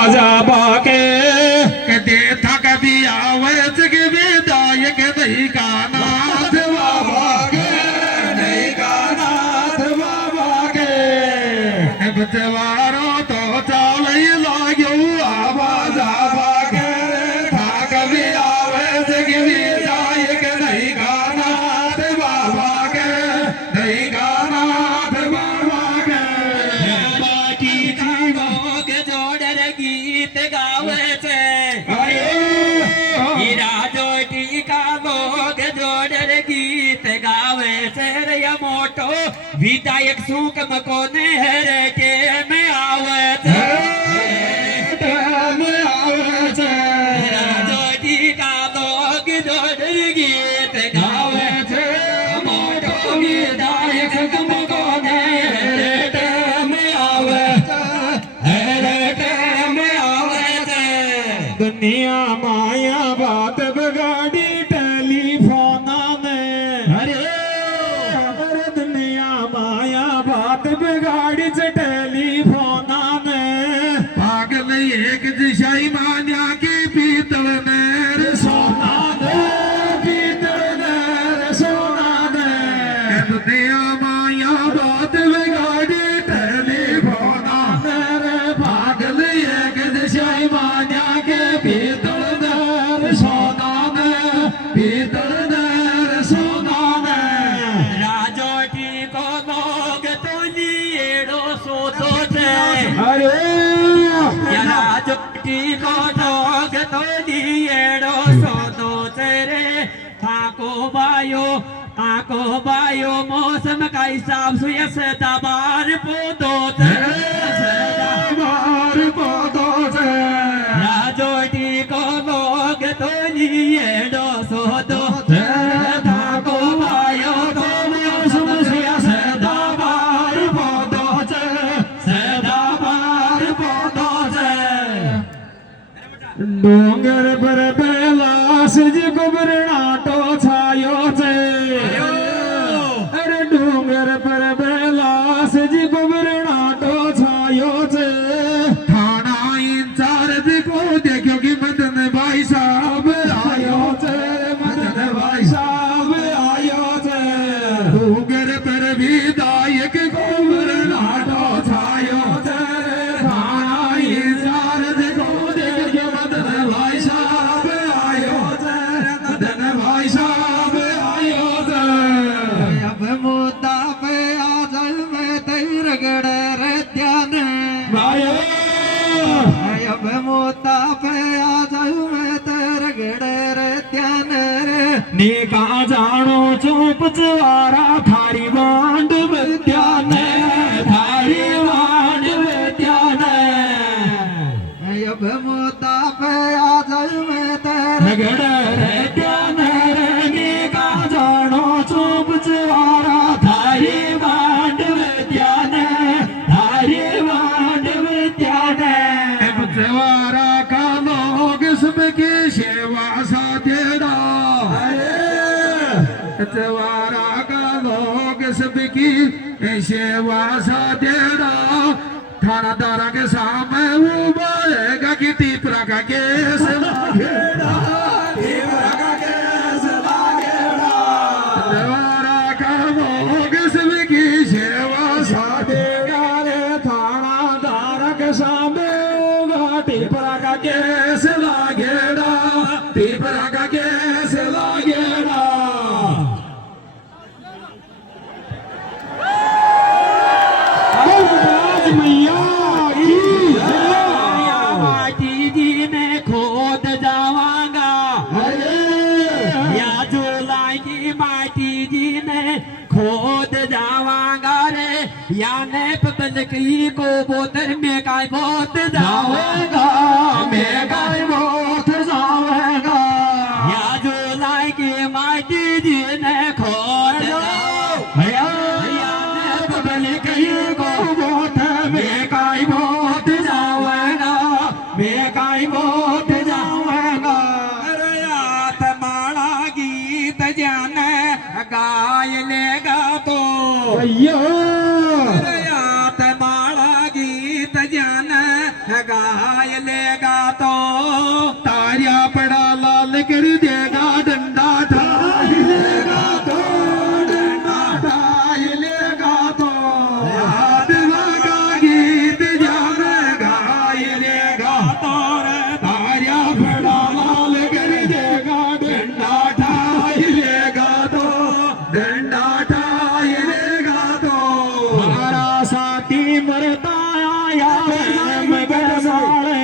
आवाजा बाके कदे था कभी आवाज के विदायक नहीं गाना बाबा के नहीं गाना बाबा के बचवारो तो चाल लागो आवाजा बाके था कभी आवाज के विदायक नहीं गाना बाबा के नहीं गाना बाबा के बाटी का लोग जोड़र गीत गावे छे हीरा जोटी का लोग जोड़र गीत गावे छे रे मोटो विधायक सुकम कोने हर के में आवे छे हीरा जोटी का लोग जोड़र गीत गावे छे मोटो विधायक सुकम कोने हर के में आवे दुनिया माया बात बगाड़ी टेलीफोन ने अरे दुनिया माया बात बिगाड़ी से टेलीफोन ने पागल एक दिशाई मान्या की पीतल ने सोना ने पीतल ने सोना ने दुनिया माया बात बिगाड़ी टेलीफोन ने पागल एक दिशाई मान्या के पीतल ने सोना ने पीतल ने सोना ने राजोटी को लोग तो लिएड़ो सोतो छे अरे या राजोटी को लोग तो लिएड़ो सोतो छे रे थाको बायो मौसम का हिसाब से सदा बार पोतो छे बार पौधो से राजोटी को लोग तो लिएड़ो सोतो छे थाको बायो तो मौसम से सदा बार पौधो से सदा बार पौधो से डोंगर पर बेलास जी गुबरनाटो छायो छे अरे डोंगर पर बेलास जी गुबरनाटो छायो छे थाना इंचार्ज को देखो कि मदन भाई साहब आयो छे मदन भाई साहब आयो छे डूंगर पर विधायक गुबरनाटो छायो छे थाना इंचार्ज को देखे मदन भाई साहब आयो छे मदन भाई साहब आयो छे अब मुद्दा पे आ जाऊं मैं तेरे गड़े रे ध्यान भाइयों अब मुद्दा पे आ जाऊं मैं तेरे गड़े रे ध्यान रे निका जानो चुप चवारा थारी वांड विद्यान थारी वांड विद्यान अब मुद्दा पे आ जाऊं मैं तेरे रगड़ रे ध्यान निका जानो चुप चवारा थारी वांड विद्यान थारी वांड विद्यान जवारा का लोग सबकी सेवा साधेड़ा जवारा का लोग सबकी सेवा साधेड़ा थानादारा के सामने वो बोलेगा कि टीपरा का केस लागेड़ा टीपरा का केस लागेड़ा जवारा का लोग सबकी सेवा साधेड़ा रे थाना दारक सामने टीपरा का केस लागेड़ा टीपरा का केस लागेड़ा राज मैया की माटी जी में खोद जावांगा या जुलाई की माटी जी में खोद जावांगा रे या ने पबलकी को बोतर में काय बोत जावेगा मैं गाय बहुत जावेगा या जुलाई की माटी जी ने खोद भैया या ने पबलकी को बहुत मैं गाय बहुत जावेगा मैं गाय बहुत जावेगा अरे आत्माड़ा गीत जान गाय लेगा तो भैया आत्माड़ा गीत जान गाय ढायलेगा तो तारिया पड़ा लाल कर देगा डंडा ढाइलेगा तो डंडा ढाइलेगा तो याद लगा गीत जान गाइलेगा तो तारिया पड़ा लाल कर देगा डंडा ढाइलेगा तो डंडा ढाइलेगा तो हमारा साथी मरता आया मगर साले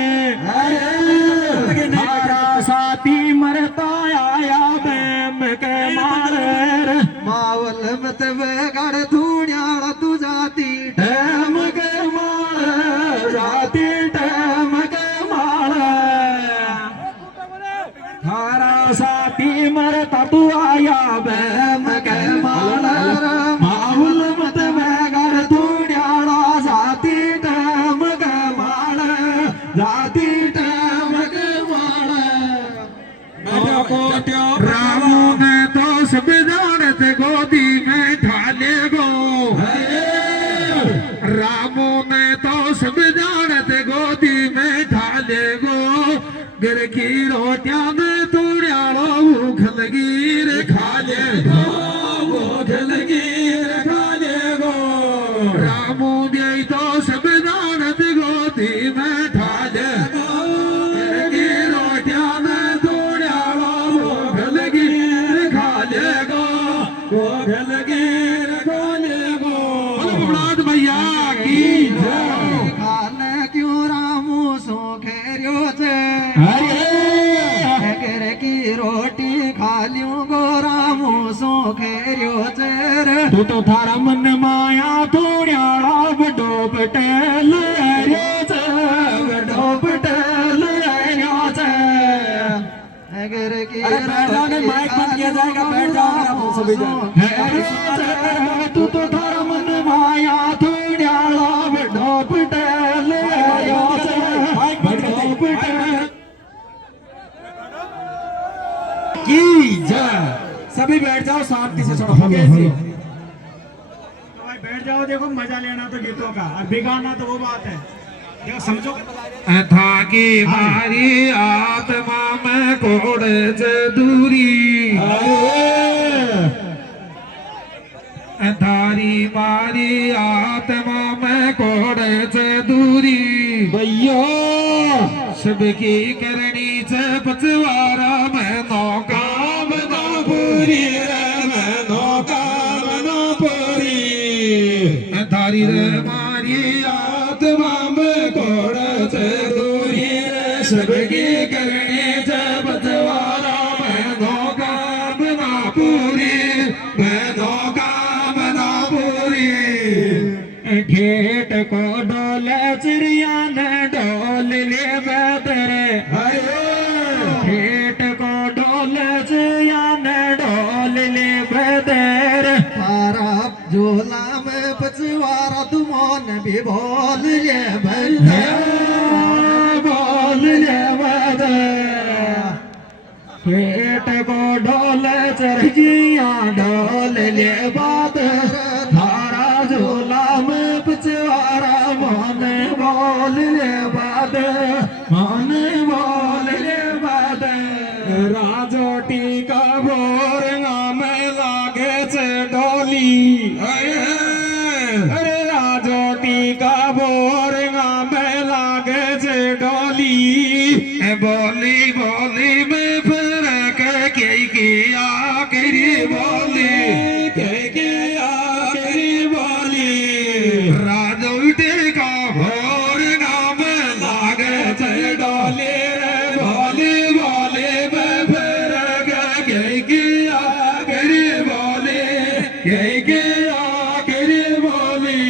हमारा साथी मरता आया बैम के मारे मावल मत बेगड़ धूण्याळ तू जाती टैम के मारे जाती टैम के मारे हमारा साथी मरता तू आया बैम के मारे मावल मत बेगड़ धूण्याळा जाती टैम के मारे जाती टैम के मारे रामू ने तो सब जानत गोदी में ढाले गो रामू ने तो सब जानत गोदी में ढाले गो गिर की रोटियां में तूड़ियालो भूख लगी रे खा ले गो भूख लगी रे खा ले गो रामू ने तो सब जानत गोदी में ढाले गो गिर की रोटियां में तूड़ियालो भूख लगी रे खा ले गो भूख लगी रे खा ले गो भोलानाथ भैया की जय खाने क्यों रामू सो खेरियो छे घर की रोटी खा ल्यूं गो रामू सो खेरियो छे रे तू तो थारा मन माया थोड़ियाड़ा बड़ो पटेल आयो छे बड़ो पटेल आयो छे घर की अरे बैठ जाओ, नहीं, माइक बंद किया जाएगा, बैठ जाओ, मेरा मुंह सभी जान। तू तो थारा मन माया थोड़ियाड़ा बड़ो पटेल आयो छे बड़ो पटेल की जय। सभी बैठ जाओ, शांति से सुनो। ओके जी, भाई बैठ जाओ। देखो मजा लेना तो गीतों का और बिगाड़ना तो वो बात है, देखो समझो। था की मारी आत्मा में कोड़ से दूरी थारी मारी आत्मा में कोड़ से दूरी भैया सबकी करनी से पचवारा में नौका बना पूरी मैं नौका बना पूरी थारी रे मारी आत्मा में कोड़ से दूरी सबकी करनी से पचवारा में नौका बना पूरी मैं नौका बना पूरी ठेठ को डोले चिड़िया ने डोल ले बदरे ठेठ को डोले चिड़िया ने डोल ले बदरे तारा झोला में पचवारा तुमोन भी बोल ले बंदे बोल ले बदरे ठेठ को डोले चिड़िया डोल ले बदरे थारा झोला में पचवारा मन बोल ले बाद मन बोल ले बाद राजोटी का बोरंगा में लागे से डोली अरे राजोटी का बोरंगा में लागे से डोली बोली बोली में फर्क किया करी बोली किया करी बोली राजोटे का भोर नाम लागे से डोली बोली बोली में फर्क किया करी बोली करी बोली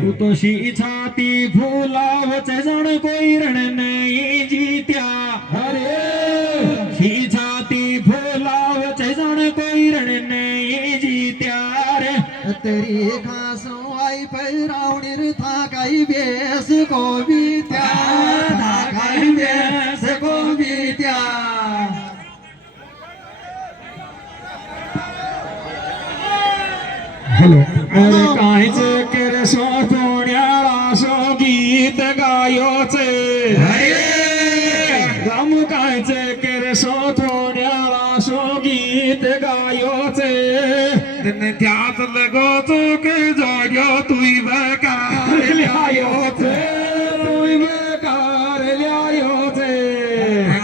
तू तो शी छाती फूलाव जण कोई रण नहीं जीत्या अरे शी छाती फूलाव जण कोई रण नहीं जीत्या रे तेरी खासों आई पैरावणीर था काई बेस को बीत्या था काई बेस को बीत्या हेलो अरे कांच के सो थोड्या सो गीत गायो छे तने त्यात लगो चूक जोड्यो तुई बेकार ल्यायो छे तुई बेकार ल्यायो छे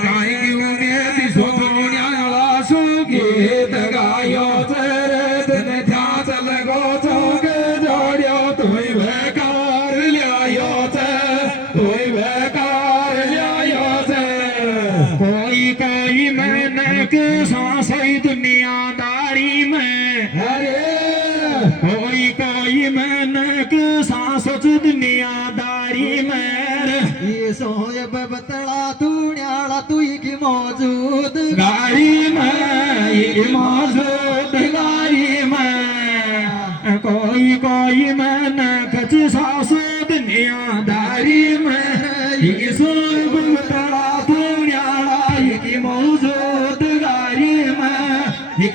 गाय की उमेदी सोधोण्याला सुगीत गायो छे रे तने त्यात लगो चूक जोड्यो तुई बेकार ल्यायो छे तुई बेकार ल्यायो छे कोई कोई मनक सांसई दुनियादारी में कोई मनक सांसच दुनियादारी में ये सोयब बतला तुण्याला तुई की मौजूद गाड़ी में ये मौजूद गाड़ी में कोई मनक सांस दुनियादारी में ये सोयब बतला तुण्याला ये मौजूद गाड़ी में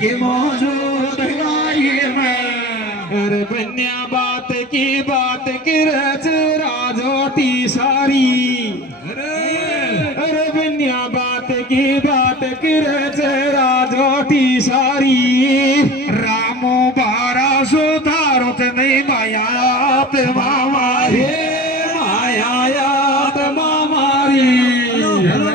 ये मौजूद गाड़ी में अरे बन्या बात किरच राजोटी सारी अरे बन्या बात किरच राजोटी सारी रामो बारा सुधारोत नहीं मायात मामारी मायात मामारी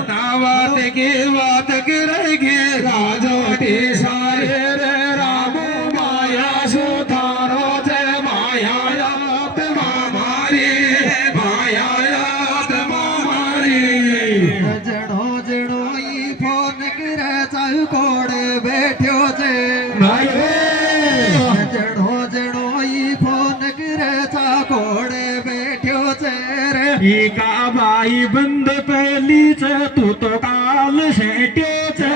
नावात की बात करेगी राजोटी सारी रे रामो माया सुधारो जय मायात मामारी मायात मामारी जड़ो जड़ो ई फोन करे चाहे कोड़े बैठ्यो छे जड़ो जड़ो ई फोन करे चा कोड़े बैठ्यो छे रे ई का भाई बंद पहली से तू तो काल सेट्यो छे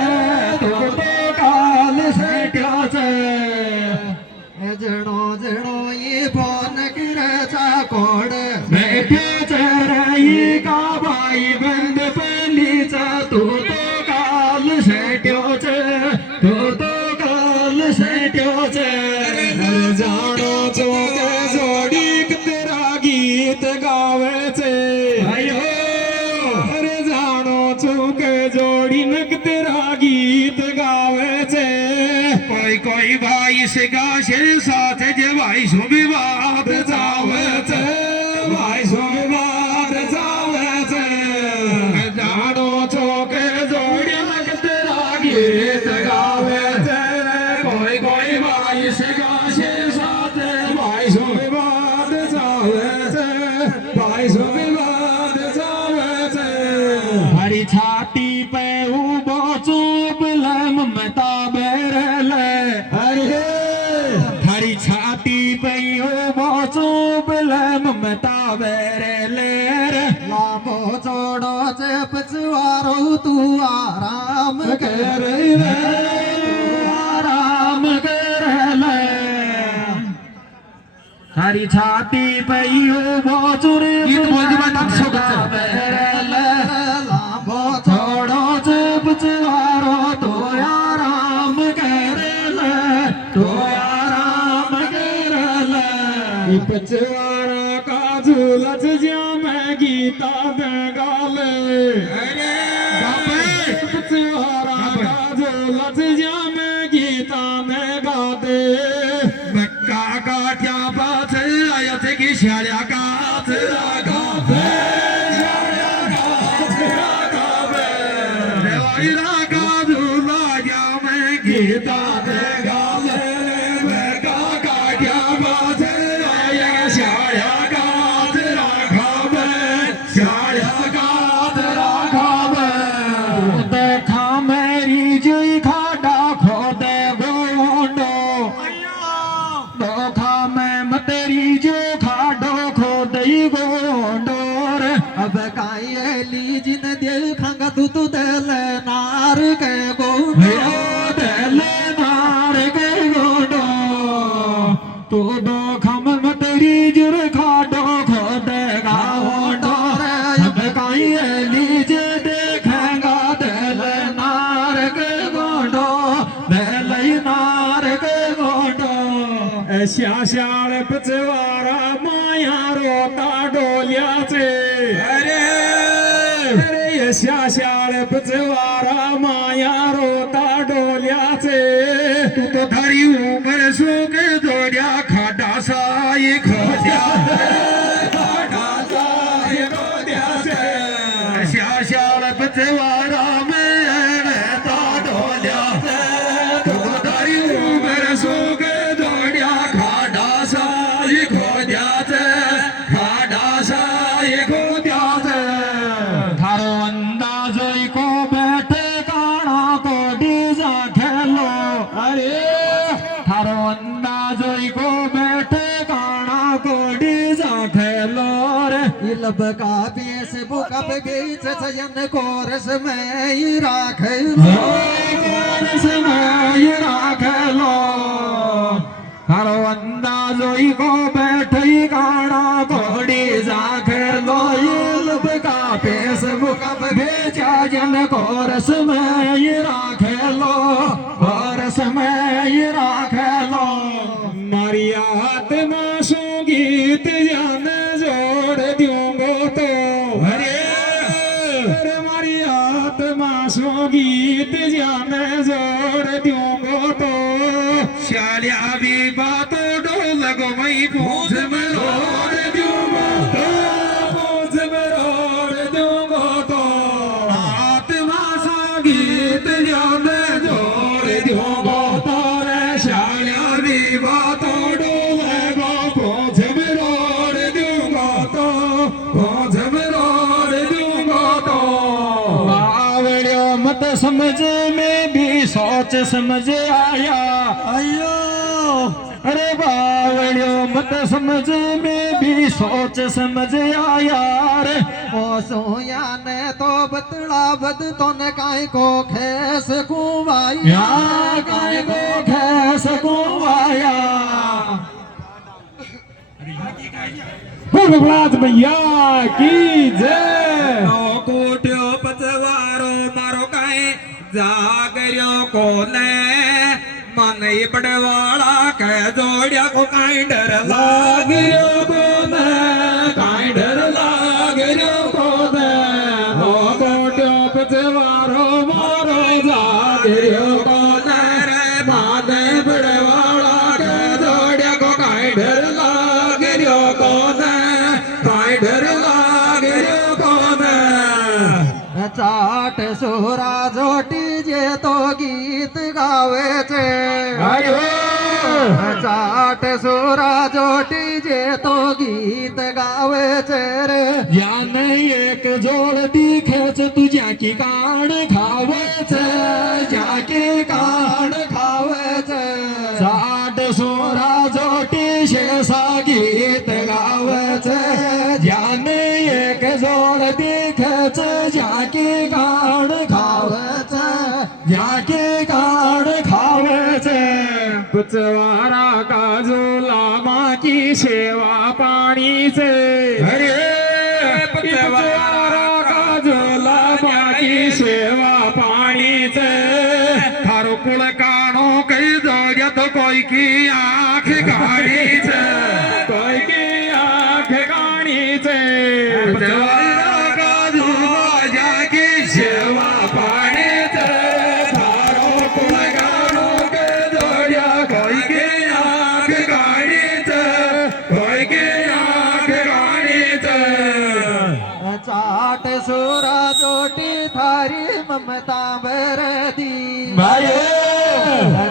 तू तो काल सेट्यो छे जड़ो जड़ो ई फोन करे चा कोड़े बैठे चराई का भाई बंद पहली से तू तो काल सेट्यो छे तू तो काल सेट्यो छे जानो चोके जोड़ी तेरा गीत गावे छे आयो अरे जानो चोके जोड़ी नक तेरा गीत गावे छे कोई भाई से गाशे साथ जे भाई सो विवाद जावे छे भाई सो विवाद जावे छे जानो चोके जोड़ी नक तेरा गीत गावे छे कोई भाई से गाशे साथ भाई सो विवाद जावे छे भाई सो विवाद जावे छे हरी छाती पे उबो चुप लम मता बेरले हरे हरी छाती पे उबो चुप लम मता बेरले लांबो चौड़ो छे पचवारो तू आराम कर रे आराम करले हरी छाती पे उबो चुरे गीत बोल दी बात आप सो करते हैं। बेरले लांबो छोड़ो चुप चवारो तो आराम कर ले तो आराम कर ले पचवारा का झूलच ज्या मैं गीता दे गाले अरे पचवारा का झूलच ज्या मैं गीता में गाते मक्का गाठ्या पाथ आया थे की शाळ्या गाथ रागावे देवाई रागा झूला या मैं गीता दे गावे मक्का गाठ्या पाथ आया शाळ्या गाथ रागावे शाळ्या गाथ रागावे देखा मेरी जी खाड़ा खोदे गोंडो देखा मैं तेरी जो खाडो खोदई गोंडोर अब काई लीजिन देखंगा तू दल नार के गोंडो दले नार के गोंडो तू दो खम तेरी जुर खाडो खोदे गोंडोर अब काई लीज देखेगा दल नार के गोंडो दल नार के गोंडो श्याशाळ पचवारा माया रोता डोल्याचे अरे श्याशाळ पचवारा माया रोता डोल्याचे तू तो थारी उम्र सो के दौड़िया खाडा साई खोद्या श्याल पतवारा में ता ढोलिया तू तो थारी उम्र सो के दौड़िया खाडा साई खोद्या खाडा साई खोद्या थारो अंदाजो को बैठे काना को डीजा खेलो अरे थारो अंदाजो को बैठे काना को डीजा खेलो रे इलब का फेसबुक अब गीत सजन कोरस में ही राख लो समय राख लो थारो अंदाजो को बैठे काना को डीजा खेलो इलब का फेसबुक अब भेजा जन कोरस में ये राख लो कोरस में ये राख लो मारी आत्मा सो गीत जान जोड़ दूंगो तो अरे मारी आत्मा सो गीत जान जोड़ दूंगो तो श्यालिया भी बातों डोल गो मई पूछ में रोड दूंगो तो पूछ में रोड़ दूंगो तो आत्मा सा गीत जान जोड़ दूंगो तो रे श्यालिया भी बातों डोल गो पूछ में रोड दूंगो तो पूछ में रोड दूंगो तो आवड़ियो मत समझ में भी सोच समझ आया अयो अरे बावड़ियो मत समझ में भी सोच समझ आया रे ओ सोया ने तो बतला बद तो न काय को खेस कुवाया या काय को खैस को आया भगवान भैया की जय कोट्यो पतवारो मारो काए जागरियो को ने मन बड़वाड़ा कह जोड़िया को काई डर लागरियो को ने काई डर लागरियो को ने ओ कोट्यो पतवारो मारो जागरियो को ने रे माने बड़वाड़ा के जोड़िया को काई डर लागरियो को ने काई डर लागरियो को ने चाट सोरा जोटी जे तो गीत गावे छे चाट सोरा जोटी जे तो गीत गावे छे रे ज्ञान एक जोड़ दिखे छ तू जाकी कान खावे छ जाकी कान खावे छ साठ सोरा जोटी शेषा गीत गावे छ ज्ञान एक जोड़ दिखे छ जाकी कान खावे छ जाकी कान खावे छ पुचवारा का झोला माँ की सेवा पानी से अरे पुचवारा का झोला माँ की सेवा पानी से थारो कुल कानो कई जोड़िया तो कोई की आँख गाड़ी से कोई की आँख गानी से पुचवारा का झोला जाके सेवा पानी से थारो कुल कानो के जोड़िया कोई की आँख गाड़ी से कोई की आँख गाड़ी से चाट सोरा जोटी थारी ममता भर दी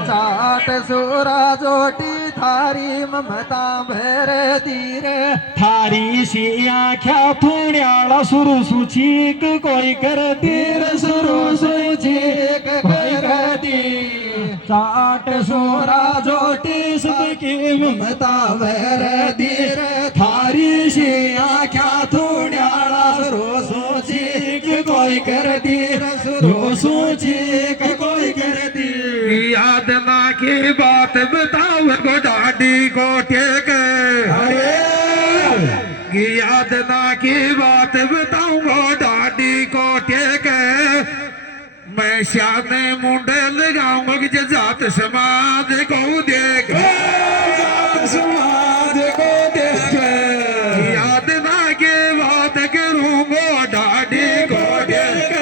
चाट सोरा जोटी थारी ममता भर दी रे थारी सी आख्या थोड्याला सुरू सुचीक कोई कर तीर सुरू सुचीक कोई कर दी चाट सोरा जोटी सबकी ममता भर दी रे थारी सी आख्या थोड्याला सुरू सुचीक कोई कर तीर सुरू सुचीक कोई कर दी याद ना की बात बताओ को डाडी को टेक याद ना की बात बताऊंगो डाडी को टेक मैं श्याने मुंडे लगाऊंगा कि जात समाज को देख समाज को देख याद ना की बात करूंगो डाडी को देख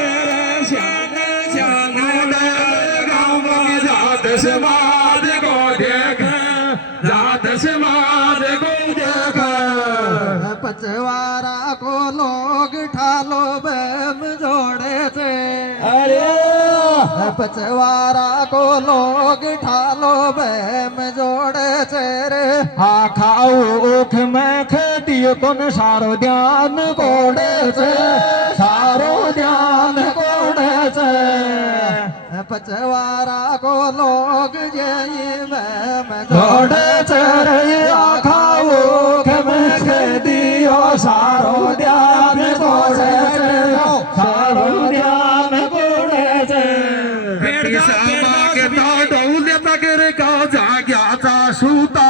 श्याम श्याम लगाऊंगा कि जात समाज बैम जोड़े से अरे पचवारा को लोग ठालो बैम जोड़े से रे आ खाओ ऊख में खेती कुन सारो ध्यान कोड़े से सारो ध्यान कोड़े से पचवारा को लोग जय बैम जोड़े से रे आ खाओ ऊख में खेती सारो ध्यान कोड़े से सारो ध्यान कोड़े से पिसा मागता डौलता गिर का जाग्याचा सूता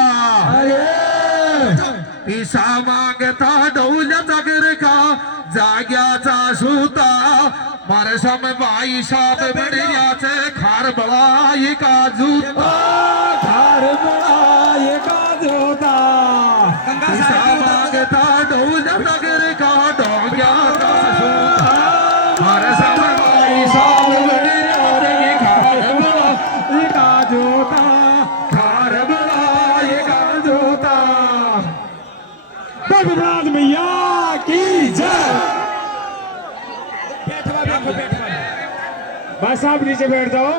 पिसा मागता डौलता गिर का जाग्याचा सूता मारे सम बाई साथ बड़ियाचे खार बड़ाई का जूता घर बनाए का जोता पिसा मागता डौलता गिर का डौग्याचा सूता मारे सम बाई साथ बड़ियाचे खार बड़ाई का जूता खार बड़ाई का जूता भगवान मैया की जय। बस आप नीचे बैठ जाओ।